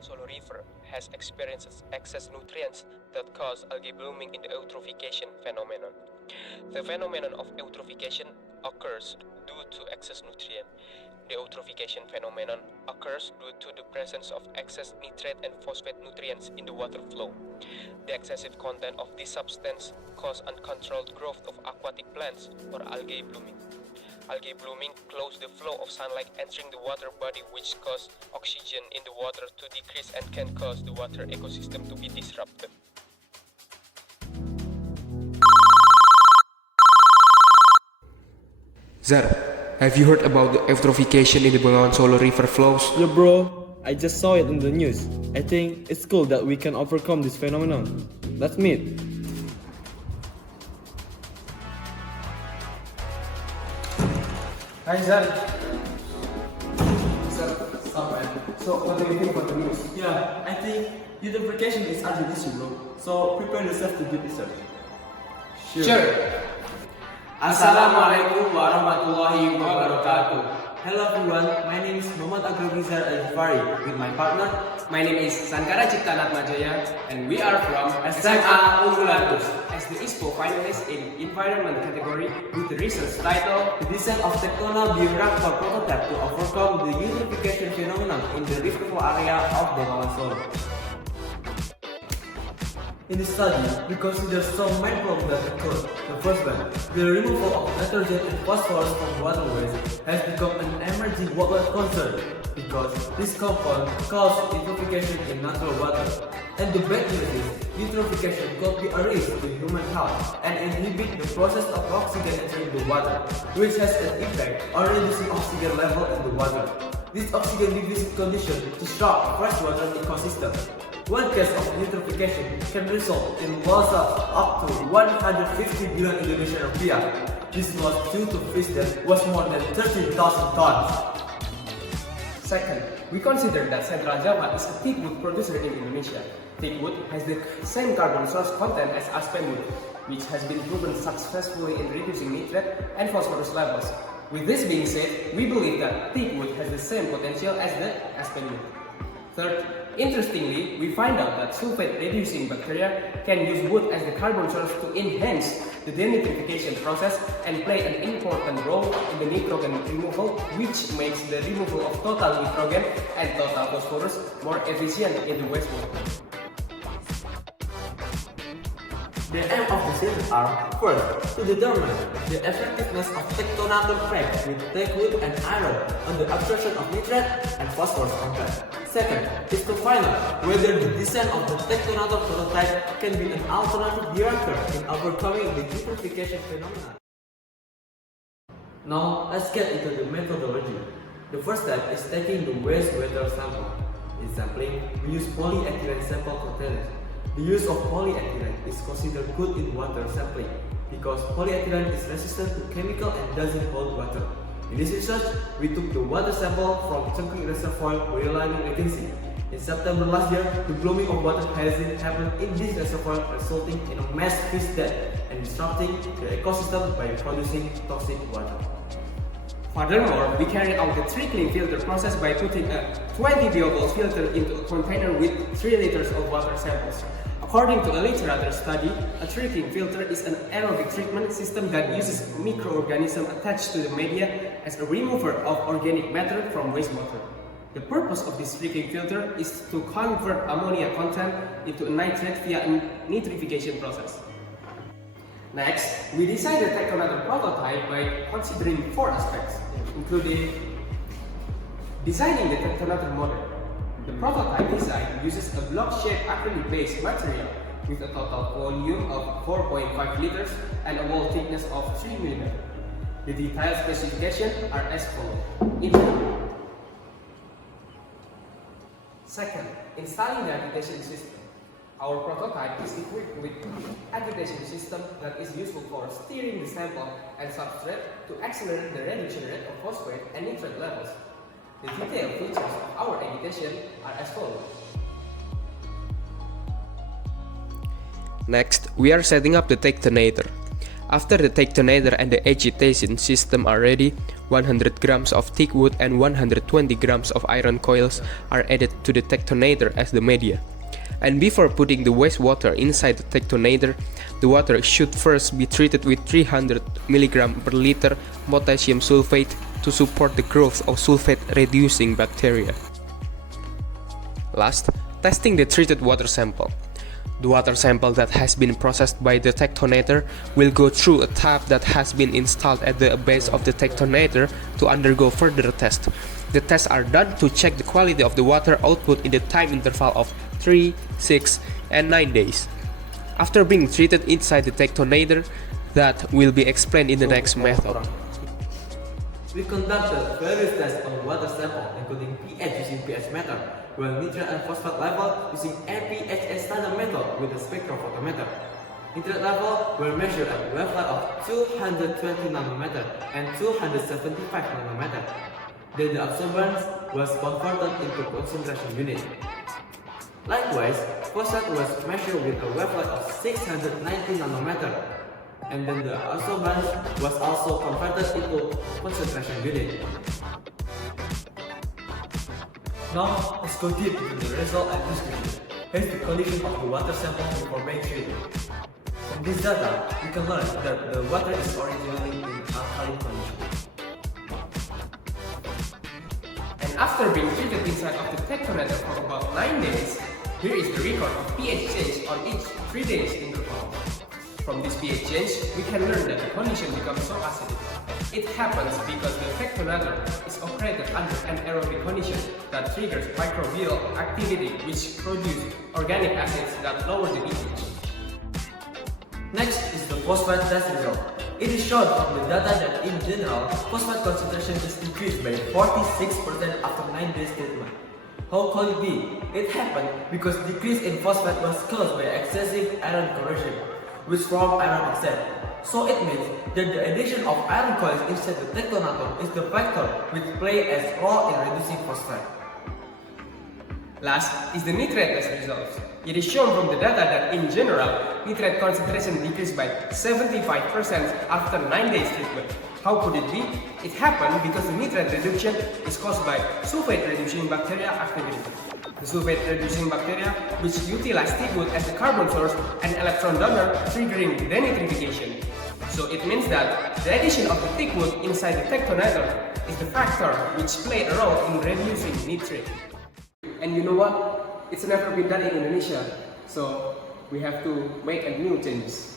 Solo River has experienced excess nutrients that cause algae blooming in the eutrophication phenomenon. The phenomenon of eutrophication occurs due to excess nutrient. The eutrophication phenomenon occurs due to the presence of excess nitrate and phosphate nutrients in the water flow. The excessive content of this substance cause uncontrolled growth of aquatic plants or algae blooming. Algae blooming close the flow of sunlight entering the water body, which cause oxygen in the water to decrease and can cause the water ecosystem to be disrupted. Zar, have you heard about the eutrophication in the Bengawan Solo River flows? Yeah, bro, I just saw it in the news. I think it's cool that we can overcome this phenomenon. Let's meet. Hi Zar. Stop man. So what do you think about the news? Yeah, I think eutrophication is urgent issue, bro. So prepare yourself to do research. Sure. Assalamualaikum warahmatullahi wabarakatuh. Hello everyone, my name is Agrafidzar Ghifari with my partner. My name is Shankara Atmajaya and we are from SMA Unggulan as the ISPO finalist in environment category with the research title The design of Ciptana bioreactor prototype to overcome the eutrophication phenomenon in the reservoir area of Bengawan Solo. In this study, we consider some main problems that occur. The first one, the removal of nitrogen and phosphorus from waterways has become an emerging worldwide concern because this compound causes eutrophication in natural water. And the bad news is, eutrophication could be a risk to human health and inhibit the process of oxygen entering the water, which has an effect on reducing oxygen level in the water. This oxygen deficit condition disrupts freshwater ecosystem. One case of eutrophication can result in loss of up to 150 billion Indonesian rupiah. This loss due to fish death was more than 13,000 tons. Second, we consider that Central Java is a thick wood producer in Indonesia. Thick wood has the same carbon source content as aspen wood, which has been proven successfully in reducing nitrate and phosphorus levels. With this being said, we believe that thick wood has the same potential as the aspen wood. Third, interestingly, we find out that sulfate-reducing bacteria can use wood as the carbon source to enhance the denitrification process and play an important role in the nitrogen removal, which makes the removal of total nitrogen and total phosphorus more efficient in the wastewater. The aim of the series are, first, to determine the effectiveness of tectonator crack with teak wood and iron on the absorption of nitrate and phosphorus content. Second, is to find out whether the design of the tectonator prototype can be an alternative bioreactor in overcoming the eutrophication phenomenon. Now, let's get into the methodology. The first step is taking the wastewater sample. In sampling, we use polyethylene sample containers. The use of polyethylene is considered good in water sampling because polyethylene is resistant to chemical and doesn't hold water. In this research, we took the water sample from Cengkring Reservoir Boyolali Regency. In September last year, the blooming of water hazard happened in this reservoir, resulting in a mass fish death and disrupting the ecosystem by producing toxic water. Furthermore, we carried out the trickling filter process by putting a 20 viable filter into a container with 3 liters of water samples. According to a literature study, a trickling filter is an aerobic treatment system that uses microorganisms attached to the media as a remover of organic matter from wastewater. The purpose of this trickling filter is to convert ammonia content into a nitrate via a nitrification process. Next, we designed the tectonator prototype by considering 4 aspects, including designing the tectonator model. The prototype design uses a block-shaped acrylic-based material with a total volume of 4.5 liters and a wall thickness of 3 mm. The detailed specifications are as follows. Second, installing the agitation system. Our prototype is equipped with agitation system that is useful for steering the sample and substrate to accelerate the reduction rate of phosphate and nitrate levels. The detailed features of our agitation are as follows. Next, we are setting up the tectonator. After the tectonator and the agitation system are ready, 100 grams of thick wood and 120 grams of iron coils are added to the tectonator as the media. And before putting the wastewater inside the tectonator, the water should first be treated with 300 mg per liter potassium sulfate to support the growth of sulfate-reducing bacteria. Last, testing the treated water sample. The water sample that has been processed by the tectonator will go through a tap that has been installed at the base of the tectonator to undergo further tests. The tests are done to check the quality of the water output in the time interval of 3, 6, and 9 days. After being treated inside the tectonator, that will be explained in the next method. We conducted various tests on water sample, including pH using pH method, while nitrate and phosphate level using APHA standard method with a spectrophotometer. Nitrate level were measured at wavelength of 220 nanometer and 275 nanometer. Then the absorbance was converted into concentration unit. Likewise, phosphate was measured with a wavelength of 690 nanometer, and then the absorbance was also converted into concentration unit. Now, let's go deep into the result and description. Here's the condition of the water sample before being treated. From this data, we can learn that the water is originally in alkaline condition. And after being treated inside of the tectonator for about 9 days, here is the record of pH change on each 3 days interval. From this pH change, we can learn that the condition becomes so acidic. It happens because the tectonator is operated under an aerobic condition that triggers microbial activity which produce organic acids that lower the pH. Next is the phosphate test result. It is shown from the data that in general, phosphate concentration is decreased by 46% after 9 days treatment. How could it be? It happened because decrease in phosphate was caused by excessive iron corrosion, which formed iron oxide. So it means that the addition of iron coils inside the tectonator is the factor which play a role in reducing phosphate. Last is the nitrate test results. It is shown from the data that in general, nitrate concentration decreased by 75% after 9 days treatment. How could it be? It happened because the nitrate reduction is caused by sulfate-reducing bacteria activity. The sulfate-reducing bacteria, which utilize thick wood as the carbon source and electron donor, triggering denitrification. So it means that the addition of the thick wood inside the tectonator is the factor which play a role in reducing nitrate. And you know what? It's never been done in Indonesia, so we have to make a new change.